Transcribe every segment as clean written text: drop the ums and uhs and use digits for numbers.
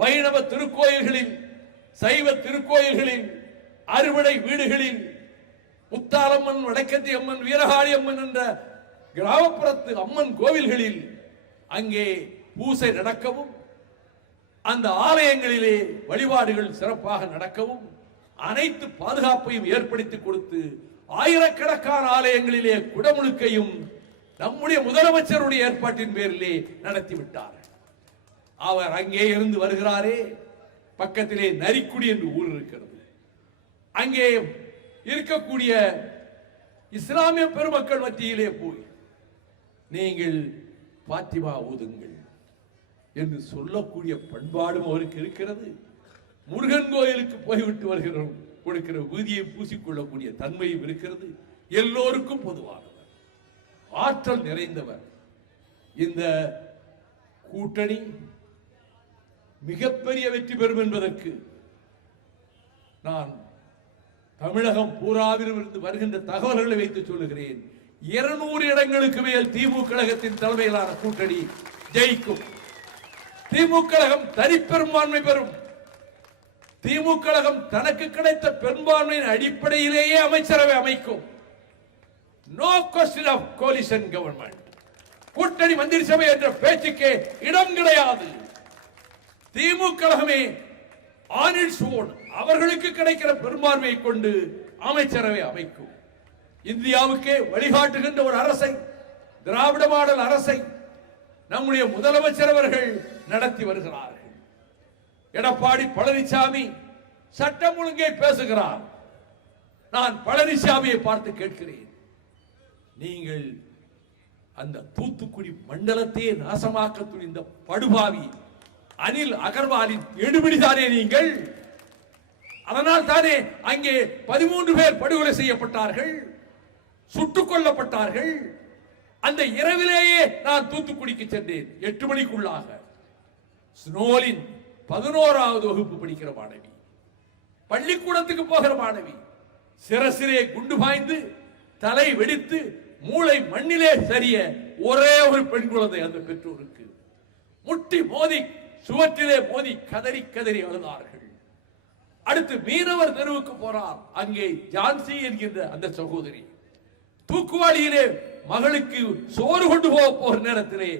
வைணவ திருக்கோயில்களில், சைவ திருக்கோயில்களில், அறுவடை வீடுகளில், முத்தாரம்மன், வடக்கத்தி அம்மன், வீரகாளி அம்மன் என்ற கிராமப்புறத்து அம்மன் கோவில்களில் அங்கே பூசை நடக்கவும், அந்த ஆலயங்களிலே வழிபாடுகள் சிறப்பாக நடக்கவும் அனைத்து பாதுகாப்பையும் ஏற்படுத்தி கொடுத்து ஆயிரக்கணக்கான ஆலயங்களிலே குடமுழுக்கையும் நம்முடைய முதலமைச்சருடைய ஏற்பாட்டின் பேரிலே நடத்திவிட்டார். அவர் அங்கே இருந்து வருகிறாரே, பக்கத்திலே நரிக்குடி என்று ஊர் இருக்கிறது. அங்கே இருக்கக்கூடிய இஸ்லாமிய பெருமக்கள் மத்தியிலே போய் நீங்கள் பாத்திமா ஊதுங்கள் என்று சொல்லக்கூடிய பண்பாடும் அவருக்கு இருக்கிறது. முருகன் கோயிலுக்கு போய்விட்டு வருகிறோம், கொடுக்கிற ஊதியை பூசிக்கொள்ளக்கூடிய தன்மையும் இருக்கிறது. எல்லோருக்கும் பொதுவானவர், ஆற்றல் நிறைந்தவர். இந்த கூட்டணி மிகப்பெரிய வெற்றி பெறும் என்பதற்கு நான் தமிழகம் பூராவிலும் இருந்து வருகின்ற தகவல்களை வைத்து சொல்லுகிறேன். 200 இடங்களுக்கு மேல் திமுக கழகத்தின் தலைமையிலான கூட்டணி ஜெயிக்கும். திமுக கழகம் தனிப்பெரும்பான்மை பெறும். திமுக கழகம் தனக்கு கிடைத்த பெரும்பான்மையின் அடிப்படையிலேயே அமைச்சரவை அமைக்கும். No question of coalition government. கூட்டணி மந்திரி சபை என்ற பேச்சுக்கே இடம் கிடையாது. திமுக கழகமே ஆன் இட்ஸ் ஓன் அவர்களுக்கு கிடைக்கிற பெரும்பான்மையை கொண்டு அமைச்சரவை அமைக்கும். இந்தியாவுக்கே வழிகாட்டுகின்ற ஒரு அரசை, திராவிட மாடல் அரசை நம்முடைய முதலமைச்சர் அவர்கள் நடத்தி வருகிறார்கள். எடப்பாடி பழனிசாமி சட்டம் ஒழுங்கை பேசுகிறார். நான் பழனிசாமியை பார்த்து கேட்கிறேன், நீங்கள் அந்த தூத்துக்குடி மண்டலத்தையே நாசமாக்க துணிந்த படுபாவி அனில் அகர்வாலின் எடுபிடிதானே நீங்கள்? அதனால் தானே அங்கே 13 பேர் படுகொலை செய்யப்பட்டார்கள், சுட்டுக் கொல்லப்பட்டார்கள். அந்த இரவிலேயே நான் தூத்துக்குடிக்கு சென்றேன். 8 மணிக்குள்ளாக ஸ்னோலின் 11வது வகுப்பு படிக்கிற மாணவி, பள்ளிக்கூடத்துக்கு போகிற மாணவி, சிரசிலே குண்டு பாய்ந்து தலை வெடித்து மூளை மண்ணிலே சரிய ஒரே ஒரு பெண் குழந்தை அந்த பெற்றோருக்கு. முட்டி மோதி சுவற்றிலே மோதி கதறி கதறி அழுதார்கள். அடுத்து மீனவர் தெருவுக்கு போறார். அங்கே ஜான்சி என்கின்ற அந்த சகோதரி தூக்குவாளியிலே மகளுக்கு சோறு கொண்டு போகிற நேரத்திலே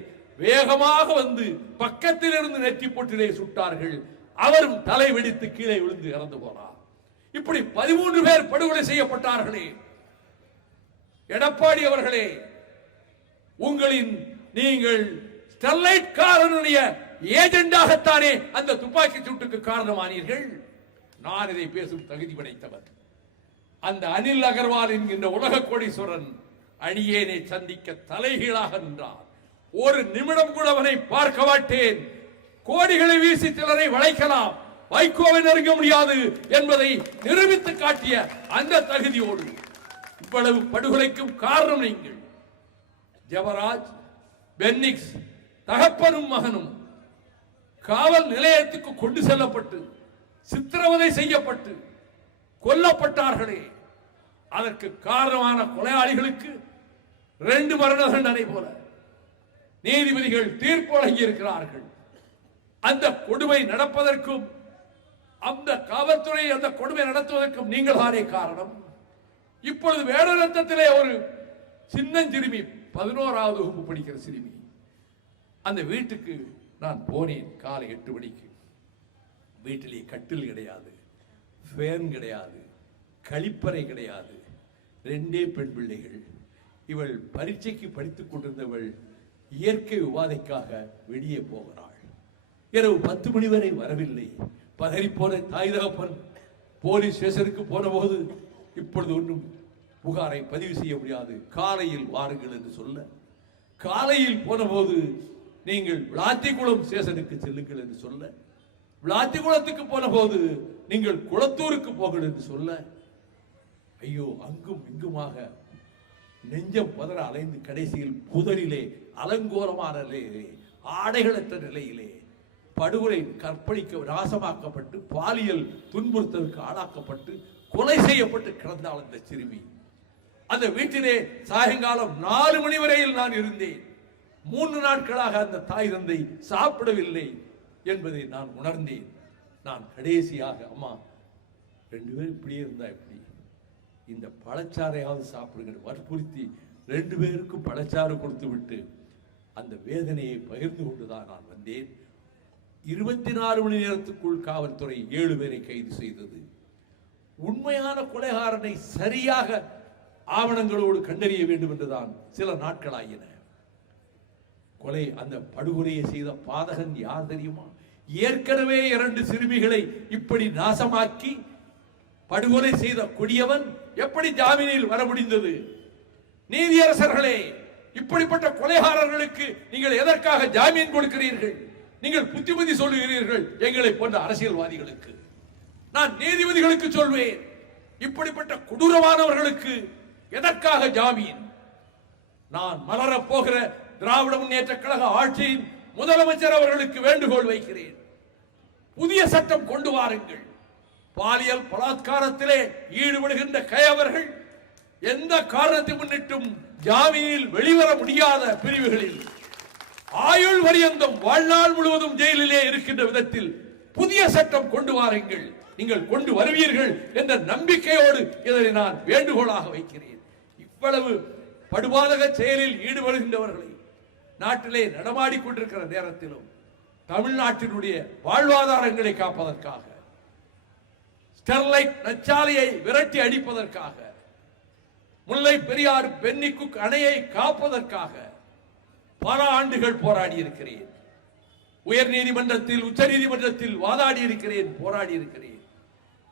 வேகமாக வந்து பக்கத்தில் இருந்து நெற்றி பொட்டிலே சுட்டார்கள். அவரும் தலை வெடித்து கீழே விழுந்து இறந்து போனார். இப்படி 13 பேர் படுகொலை செய்யப்பட்டார்களே. எடப்பாடி அவர்களே, நீங்கள் ஸ்டெர்லைட் காரனுடைய ஏஜெண்டாகத்தானே அந்த துப்பாக்கி சூட்டுக்கு காரணமானீர்கள். நான் இதை பேசும் தகுதி படைத்தவர். அந்த அனில் அகர்வால் என்கின்ற உலக கோடீஸ்வரன் அடியேனை சந்திக்க தலைகீழாக நின்றார். ஒரு நிமிடம் கூட அவனை பார்க்க மாட்டேன். கோடிகளை வீசி சிலரை வளைக்கலாம், வைகோவை நெருங்க முடியாது என்பதை நிரூபித்து காட்டிய அந்த தகுதியோடு இவ்வளவு படுகொலைக்கும் காரணம் நீங்கள். ஜெபராஜ், பென்னிக்ஸ் தகப்பனும் மகனும் காவல் நிலையத்துக்கு கொண்டு செல்லப்பட்டு சித்திரவதை செய்யப்பட்டு கொல்லப்பட்டார்களே. அதற்கு காரணமான கொலையாளிகளுக்கு 2 மரண தண்டனை போல நீதிபதிகள் தீர்ப்பு வழங்கி இருக்கிறார்கள். அந்த கொடுமை நடப்பதற்கும் அந்த காவல்துறை அந்த கொடுமை நடத்துவதற்கும் நீங்கள் தானே காரணம். இப்பொழுது வேடரத்தத்திலே ஒரு சின்னஞ்சிறுமி 11வது வகுப்பு படிக்கிற சிறுமி, அந்த வீட்டுக்கு நான் போனேன் காலை 8 மணிக்கு. வீட்டிலே கட்டில் கிடையாது, ஃபேன் கிடையாது, கழிப்பறை கிடையாது. 2 பெண் பிள்ளைகள். இவள் பரீட்சைக்கு படித்துக் கொண்டிருந்தவள் இயற்கை உபாதைக்காக வெளியே போகிறாள். இரவு 10 மணி வரை வரவில்லை. பதறி போன தாய் தகப்பன் போலீஸ் ஸ்டேஷனுக்கு போன போது இப்பொழுது ஒன்றும் புகாரை பதிவு செய்ய முடியாது, காலையில் வாருங்கள் என்று சொல்ல, காலையில் போன போது நீங்கள் விளாத்திக்குளம் ஸ்டேஷனுக்கு செல்லுங்கள் என்று சொல்ல, விளாத்திக்குளத்துக்கு போன போது நீங்கள் குளத்தூருக்கு போங்கள் என்று சொல்ல, ஐயோ அங்கும் இங்குமாக நெஞ்சம் பதற அலைந்து கடைசியில் புதரிலே அலங்கோலமான நிலையிலே ஆடைகளற்ற நிலையிலே படுகொலை கற்பழிக்க நாசமாக்கப்பட்டு பாலியல் துன்புறுத்தலுக்கு ஆளாக்கப்பட்டு கொலை செய்யப்பட்டு கிடந்தாள் அந்த சிறுமி. அந்த வீட்டிலே சாயங்காலம் 4 மணி வரையில் நான் இருந்தேன். 3 நாட்களாக அந்த தாய் தந்தை சாப்பிடவில்லை. என்பதை நான் உணர்ந்தேன். நான் கடைசியாக அம்மா 2 பேரும் இப்படியே இருந்தா எப்படி, இந்த பழச்சாறையாவது சாப்பிடுங்க வற்புறுத்தி 2 பேருக்கும் பழச்சாறு கொடுத்து விட்டு அந்த வேதனையை பகிர்ந்து கொண்டுதான் நான் வந்தேன். 24 மணி நேரத்துக்குள் காவல்துறை 7 பேரை கைது செய்தது. உண்மையான கொலைகாரனை சரியாக ஆவணங்களோடு கண்டறிய வேண்டும் என்றுதான் சில நாட்களாயின. கொலை அந்த படுகொலையை செய்த பாதகன் யார் தெரியுமா? ஏற்கனவே 2 சிறுமிகளை இப்படி நாசமாக்கி படுகொலை செய்த கொடியவன் எப்படி ஜாமீனில் வர முடிந்தது? நீதியரசர்களே, இப்படிப்பட்ட கொலைகாரர்களுக்கு நீங்கள் எதற்காக ஜாமீன் கொடுக்கிறீர்கள்? நீங்கள் புத்திமதி சொல்லுகிறீர்கள் எங்களை போன்ற அரசியல்வாதிகளுக்கு. நான் நீதிபதிகளுக்கு சொல்வேன், இப்படிப்பட்ட கொடூரமானவர்களுக்கு எதற்காக ஜாமீன்? நான் மலரப் போகிற திராவிட முன்னேற்ற கழக ஆட்சியின் முதலமைச்சர் அவர்களுக்கு வேண்டுகோள் வைக்கிறேன். புதிய சட்டம் கொண்டு வாருங்கள். பாலியல் பலாத்காரத்திலே ஈடுபடுகின்ற கயவர்கள் எந்த காரணத்தை முன்னிட்டும் ஜாமீனில் வெளிவர முடியாத பிரிவுகளில் ஆயுள் பரியந்தம் வாழ்நாள் முழுவதும் ஜெயிலிலே இருக்கின்ற விதத்தில் புதிய சட்டம் கொண்டு வாருங்கள். நீங்கள் கொண்டு வருவீர்கள் என்ற நம்பிக்கையோடு இதை நான் வேண்டுகோளாக வைக்கிறேன். இவ்வளவு படுபாதக செயலில் ஈடுபடுகின்றவர்களை நாட்டிலே நடமாடிக்கொண்டிருக்கிற நேரத்திலும் தமிழ்நாட்டினுடைய வாழ்வாதாரங்களை காப்பதற்காக, ஸ்டெர்லைட் நச்சாலையை விரட்டி அடிப்பதற்காக, முல்லை பெரியார் பென்னிக்குக் அணையை காப்பதற்காக பல ஆண்டுகள் போராடி இருக்கிறேன். உயர் நீதிமன்றத்தில், உச்ச நீதிமன்றத்தில் வாதாடி இருக்கிறேன், போராடி இருக்கிறேன்.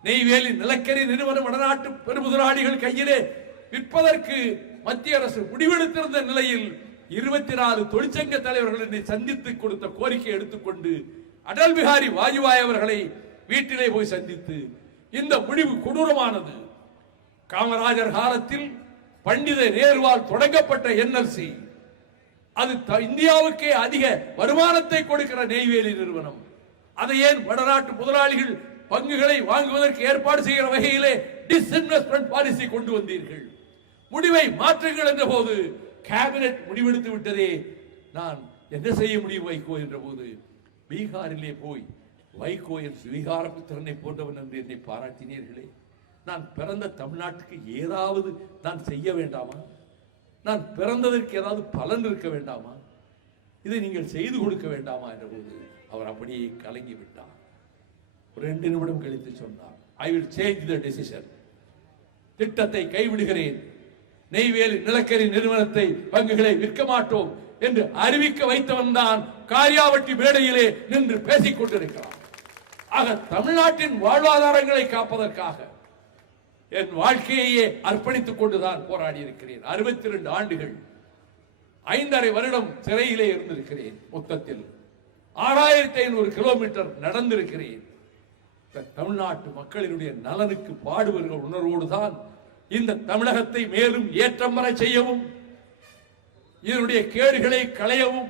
நெய்வேலி நிலக்கரி நிறுவனம் வடநாட்டு பெருமுதலாளிகள் கையிலே விற்பதற்கு மத்திய அரசு முடிவெடுத்திருந்த நிலையில் 24 தொழிற்சங்க தலைவர்கள் என்னை சந்தித்து கொடுத்த கோரிக்கை எடுத்துக்கொண்டு அடல் பிஹாரி வாஜ்பாய் அவர்களை வீட்டிலே போய் சந்தித்து இந்த முடிவு கொடூரமானது. காமராஜர் காலத்தில் பண்டித நேருவால் தொடங்கப்பட்ட என்எல்சி, அது இந்தியாவுக்கே அதிக வருமானத்தை கொடுக்கிற நெய்வேலி நிறுவனம். அதை ஏன் வடநாட்டு முதலாளிகள் பங்குகளை வாங்குவதற்கு ஏற்பாடு செய்கிற வகையிலே டிஸ்இன்வெஸ்ட்மென்ட் பாலிசி கொண்டு வந்தீர்கள்? முடிவை மாற்றுங்கள் என்ற போது கேபினெட் முடிவெடுத்து விட்டதே, நான் என்ன செய்ய முடியும் வைகோ என்ற போது பீகாரிலே போய் வைகோ என் சுவீகார புத்திரனை போன்றவன் என்று என்னை பாராட்டினீர்களே. நான் பிறந்த தமிழ்நாட்டுக்கு ஏதாவது நான் செய்ய வேண்டாமா? நான் பிறந்ததற்கு ஏதாவது பலன் இருக்க வேண்டாமா? இதை நீங்கள் செய்து கொடுக்க வேண்டாமா என்ற போது அவர் அப்படியே கலங்கி விட்டார். 2 நிமிடம் கழித்து சொன்னார், I will change the decision. திட்டத்தை கைவிடுகிறேன். நெய்வேலி நிலக்கரி நிறுவனத்தை பங்குகளை விற்க மாட்டோம் என்று அறிவிக்க வைத்தவன் தான் காரியாவட்டி மேடையிலே நின்று பேசிக் கொண்டிருக்கிறான். ஆக தமிழ்நாட்டின் வாழ்வாதாரங்களை காப்பதற்காக என் வாழ்க்கையே அர்ப்பணித்துக் கொண்டுதான் போராடி இருக்கிறேன். 62 ஆண்டுகள் 5½ வருடம் சிறையிலே இருந்திருக்கிறேன். மொத்தத்தில் 6500 கிலோமீட்டர் நடந்திருக்கிறேன். தமிழ்நாட்டு மக்களினுடைய நலனுக்கு பாடுபடுகிற உணர்வோடுதான் இந்த தமிழகத்தை மேலும் ஏற்றம் வர செய்யவும், இதனுடைய கேடுகளை களையவும்,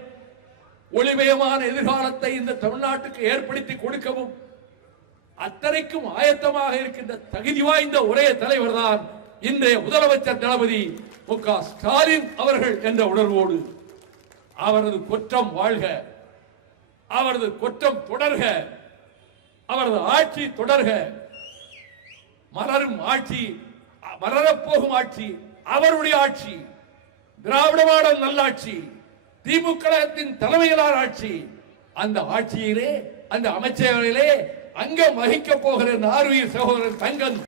ஒளிமயமான எதிர்காலத்தை இந்த தமிழ்நாட்டுக்கு ஏற்படுத்தி கொடுக்கவும் அத்தனைக்கும் ஆயத்தமாக இருக்கின்ற தகுதி வாய்ந்த ஒரே தலைவர் தான் இன்றைய முதலமைச்சர் தளபதி மு.க. ஸ்டாலின் அவர்கள் என்ற உணர்வோடு அவரது குற்றம் வாழ்க, அவரது குற்றம் தொடர்க, அவரது ஆட்சி தொடர்க, மலரும் ஆட்சி, மலரப்போகும் ஆட்சி அவருடைய ஆட்சி, திராவிட மாடல் நல்லாட்சி, திமுக தலைமையிலான ஆட்சி. அந்த ஆட்சியிலே, அந்த அமைச்சரவையிலே அங்கம் வகிக்க போகிற ஆர்வீர் சகோதரன் தங்கம்